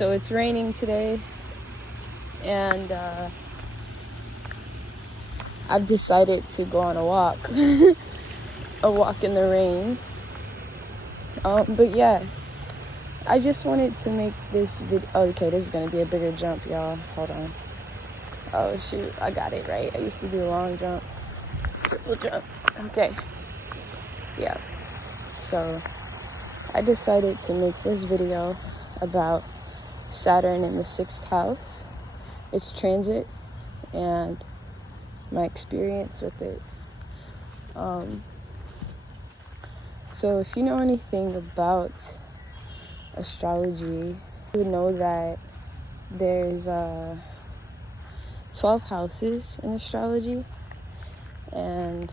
So it's raining today, and I've decided to go on a walk, a walk in the rain. But yeah, I just wanted to make this video. Okay, this is gonna be a bigger jump, y'all. Hold on. Oh shoot, I got it right. I used to do a long jump, triple jump. Okay, yeah. So I decided to make this video about Saturn in the 6th house, its transit, and my experience with it. So if you know anything about astrology, you would know that there's 12 houses in astrology, and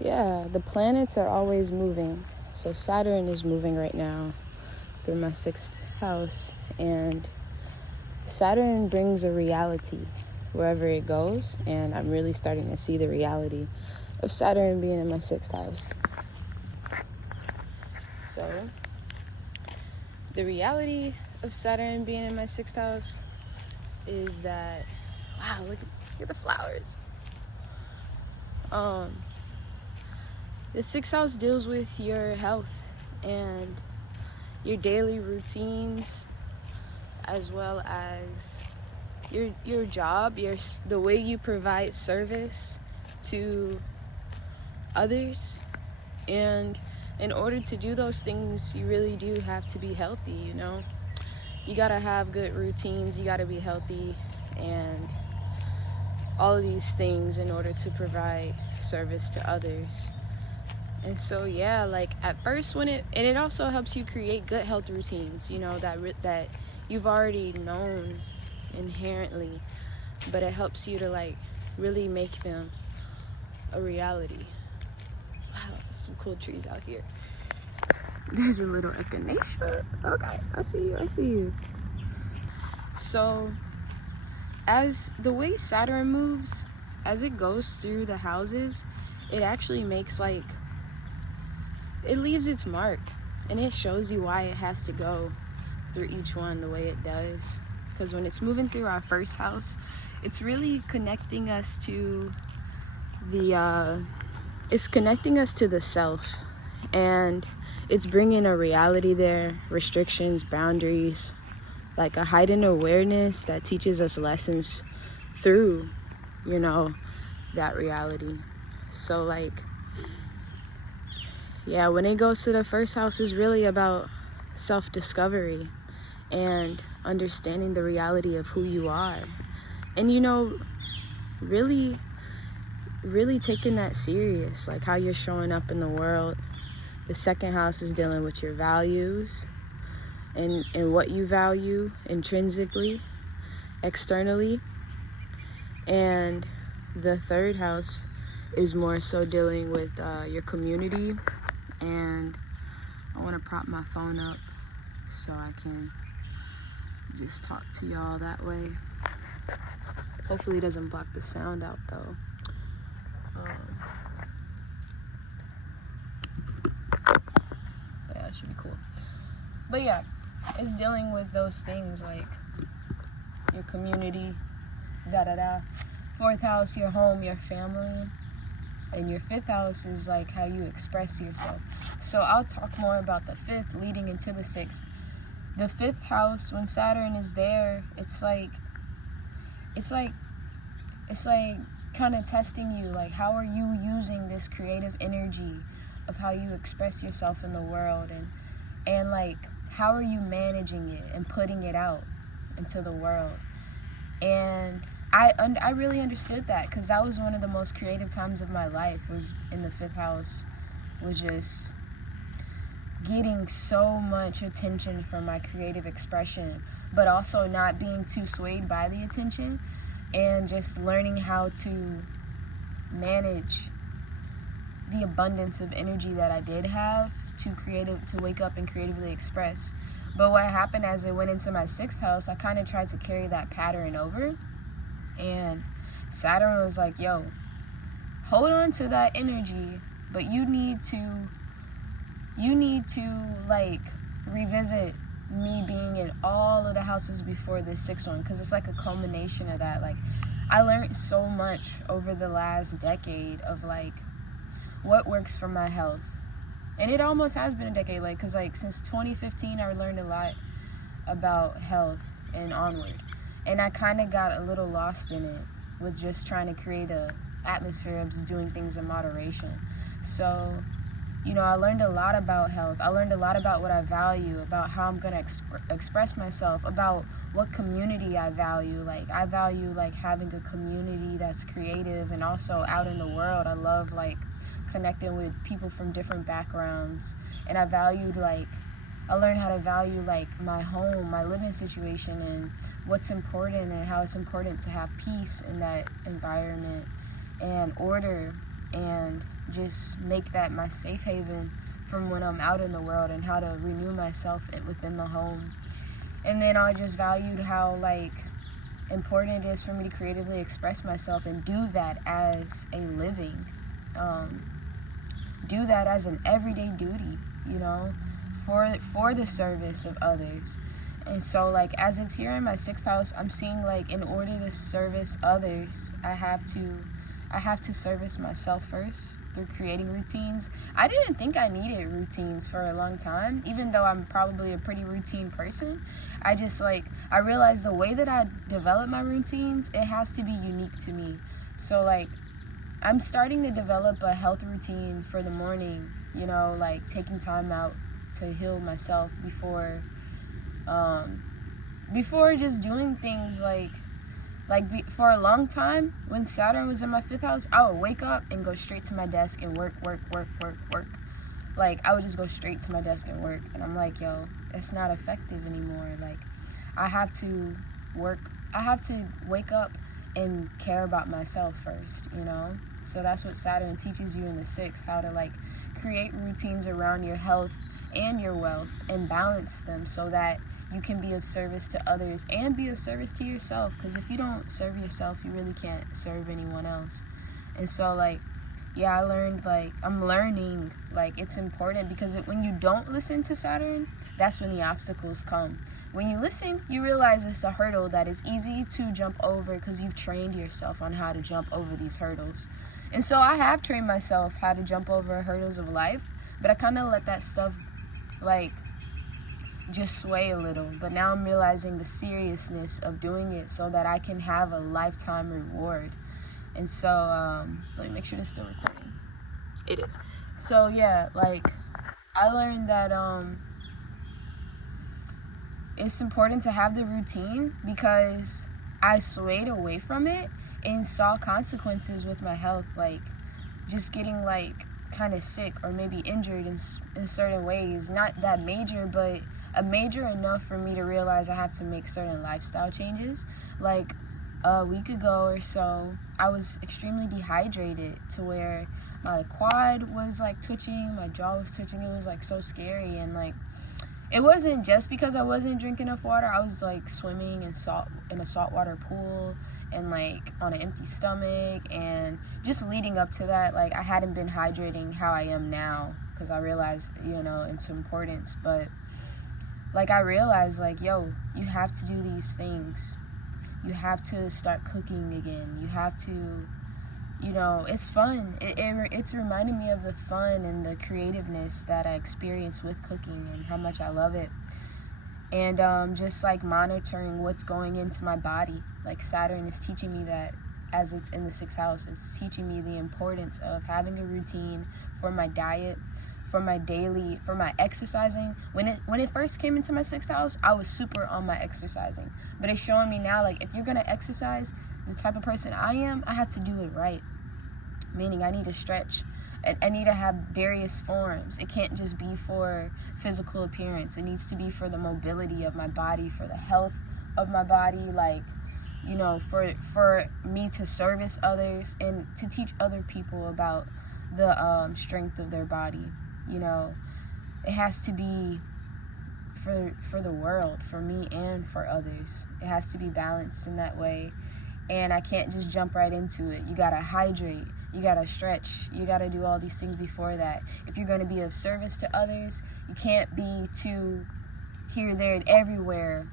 yeah, the planets are always moving. So Saturn is moving right now through my 6th house, and Saturn brings a reality wherever it goes, and I'm really starting to see the reality of Saturn being in my 6th house. So the reality of Saturn being in my 6th house is that, wow, look at the flowers. The 6th house deals with your health and your daily routines, as well as your job, the way you provide service to others. And in order to do those things, you really do have to be healthy, you know? You gotta have good routines, you gotta be healthy, and all of these things in order to provide service to others. And so yeah, like at first it also helps you create good health routines, you know, that you've already known inherently, but it helps you to like really make them a reality. Wow, some cool trees out here. There's a little echinacea. Okay, I see you. So as the way Saturn moves, as it goes through the houses, it actually makes it leaves its mark, and it shows you why it has to go through each one the way it does. Because when it's moving through our 1st house, it's really connecting us to the self, and it's bringing a reality there, restrictions, boundaries, like a heightened awareness that teaches us lessons through, you know, that reality. So like, yeah, when it goes to the 1st house, is really about self-discovery and understanding the reality of who you are, and you know, really taking that serious, like how you're showing up in the world. The 2nd house is dealing with your values and what you value intrinsically, externally, and the 3rd house is more so dealing with your community. And I want to prop my phone up so I can just talk to y'all that way. Hopefully it doesn't block the sound out though. Yeah, that should be cool. But yeah, it's dealing with those things like your community, 4th house, your home, your family. And your 5th house is like how you express yourself. So I'll talk more about the 5th leading into the 6th. The 5th house, when Saturn is there, it's like kind of testing you, like how are you using this creative energy of how you express yourself in the world, and like how are you managing it and putting it out into the world. And I really understood that, because that was one of the most creative times of my life, was in the 5th house, was just getting so much attention from my creative expression, but also not being too swayed by the attention, and just learning how to manage the abundance of energy that I did have to wake up and creatively express. But what happened as it went into my 6th house, I kind of tried to carry that pattern over. And Saturn was like, yo, hold on to that energy, but you need to like revisit me being in all of the houses before the sixth one, because it's like a culmination of that. Like, I learned so much over the last decade of like what works for my health. And it almost has been a decade, like, because like since 2015 I learned a lot about health and onward. And I kind of got a little lost in it with just trying to create a atmosphere of just doing things in moderation. So, you know, I learned a lot about health. I learned a lot about what I value, about how I'm going to express myself, about what community I value. Like, I value, like, having a community that's creative and also out in the world. I love, like, connecting with people from different backgrounds. And I valued, like, I learned how to value, like, my home, my living situation, and what's important and how it's important to have peace in that environment and order, and just make that my safe haven from when I'm out in the world, and how to renew myself within the home. And then I just valued how, like, important it is for me to creatively express myself and do that as a living, do that as an everyday duty, you know, for the service of others. And so, like, as it's here in my sixth house, I'm seeing, like, in order to service others, I have to service myself first through creating routines. I didn't think I needed routines for a long time, even though I'm probably a pretty routine person. I just, like, I realized the way that I develop my routines, it has to be unique to me. So, like, I'm starting to develop a health routine for the morning, you know, like taking time out to heal myself before just doing things for a long time. When Saturn was in my fifth house, I would wake up and go straight to my desk and work. Like, I would just go straight to my desk and work. And I'm like, yo, it's not effective anymore. Like, I have to wake up and care about myself first, you know? So that's what Saturn teaches you in the sixth, how to, like, create routines around your health and your wealth and balance them so that you can be of service to others and be of service to yourself. Because if you don't serve yourself, you really can't serve anyone else. And so, like, yeah, I'm learning, like, it's important, because when you don't listen to Saturn, that's when the obstacles come. When you listen, you realize it's a hurdle that is easy to jump over because you've trained yourself on how to jump over these hurdles. And so I have trained myself how to jump over hurdles of life, but I kind of let that stuff, like, just sway a little. But now I'm realizing the seriousness of doing it so that I can have a lifetime reward. And so, let me make sure this is still recording. It is. So, yeah, like, I learned that, it's important to have the routine, because I swayed away from it and saw consequences with my health, like just getting, like, kind of sick or maybe injured in certain ways. Not that major, but major enough for me to realize I have to make certain lifestyle changes. Like, a week ago or so, I was extremely dehydrated to where my quad was, like, twitching, my jaw was twitching. It was, like, so scary. And, like, it wasn't just because I wasn't drinking enough water. I was, like, swimming in a saltwater pool and, like, on an empty stomach. And just leading up to that, like, I hadn't been hydrating how I am now, because I realized, you know, its importance. But, like, I realized, like, yo, you have to do these things. You have to start cooking again. You have to, you know, it's fun. It's reminding me of the fun and the creativeness that I experience with cooking and how much I love it. And just, like, monitoring what's going into my body. Like, Saturn is teaching me that, as it's in the sixth house, it's teaching me the importance of having a routine for my diet, for my exercising. When it first came into my sixth house, I was super on my exercising. But it's showing me now, like, if you're going to exercise the type of person I am, I have to do it right. Meaning I need to stretch. I need to have various forms. It can't just be for physical appearance. It needs to be for the mobility of my body, for the health of my body, like, you know, for me to service others and to teach other people about the strength of their body. You know, it has to be for the world, for me and for others. It has to be balanced in that way. And I can't just jump right into it. You gotta hydrate. You gotta stretch. You gotta do all these things before that. If you're gonna be of service to others, you can't be too here, there, and everywhere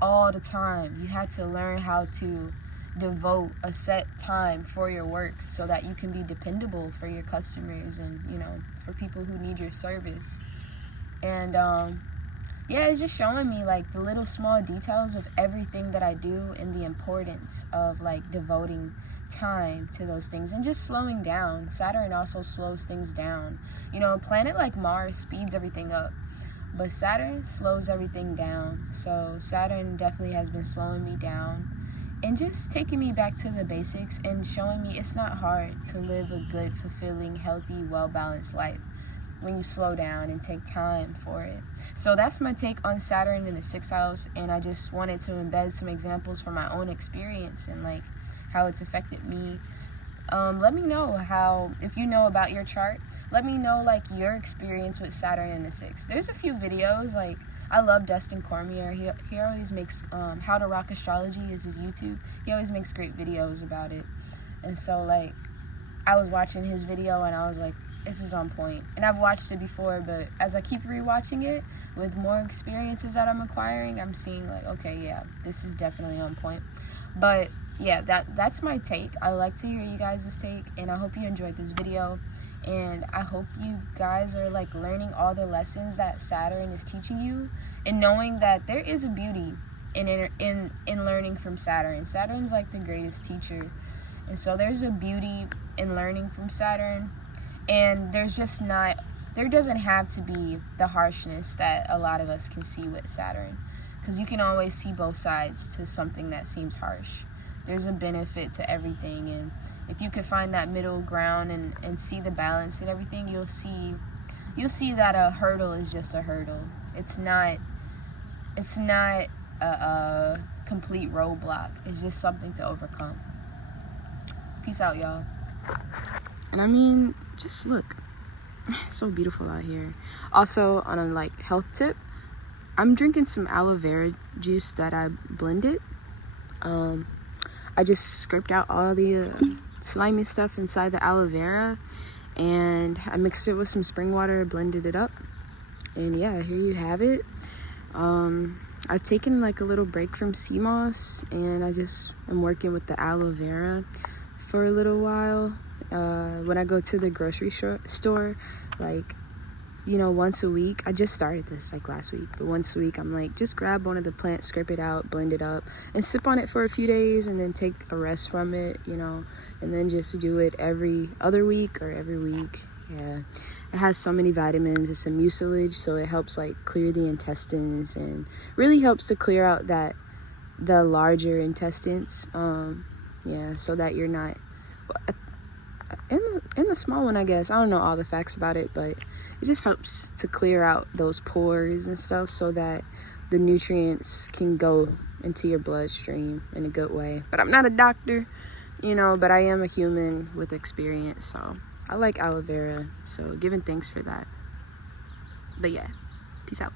all the time. You had to learn how to devote a set time for your work so that you can be dependable for your customers and, you know, for people who need your service. And yeah, it's just showing me like the little small details of everything that I do and the importance of like devoting time to those things and just slowing down. Saturn also slows things down. You know, a planet like Mars speeds everything up, but Saturn slows everything down. So Saturn definitely has been slowing me down and just taking me back to the basics and showing me it's not hard to live a good, fulfilling, healthy, well-balanced life when you slow down and take time for it. So that's my take on Saturn in the 6th house, and I just wanted to embed some examples from my own experience and like how it's affected me. Let me know how, if you know about your chart, let me know like your experience with Saturn in the 6th. There's a few videos, like I love Dustin Cormier. He always makes, How to Rock Astrology is his YouTube. He always makes great videos about it. And so like I was watching his video and I was like, this is on point. And I've watched it before, but as I keep rewatching it with more experiences that I'm acquiring, I'm seeing like, okay, yeah, this is definitely on point. But yeah, that's my take. I like to hear you guys' take, and I hope you enjoyed this video. And I hope you guys are like learning all the lessons that Saturn is teaching you, and knowing that there is a beauty in learning from Saturn. Saturn's like the greatest teacher, and so there's a beauty in learning from Saturn. And there doesn't have to be the harshness that a lot of us can see with Saturn, because you can always see both sides to something that seems harsh. There's a benefit to everything, and if you can find that middle ground and see the balance in everything, you'll see that a hurdle is just a hurdle. It's not a complete roadblock. It's just something to overcome. Peace out, y'all. And I mean, just look, it's so beautiful out here. Also, on a like health tip, I'm drinking some aloe vera juice that I blended. I just scraped out all the slimy stuff inside the aloe vera, and I mixed it with some spring water, blended it up, and yeah, here you have it. I've taken like a little break from sea moss, and I just am working with the aloe vera for a little while. When I go to the grocery store, like, you know, once a week, I just started this like last week, but once a week I'm like, just grab one of the plants, scrape it out, blend it up, and sip on it for a few days, and then take a rest from it, you know, and then just do it every other week or every week. Yeah, it has so many vitamins. It's a mucilage, so it helps like clear the intestines and really helps to clear out the larger intestines, yeah, so that you're not in the small one, I guess. I don't know all the facts about it, but it just helps to clear out those pores and stuff so that the nutrients can go into your bloodstream in a good way. But I'm not a doctor, you know, but I am a human with experience, so I like aloe vera, so giving thanks for that. But yeah, peace out.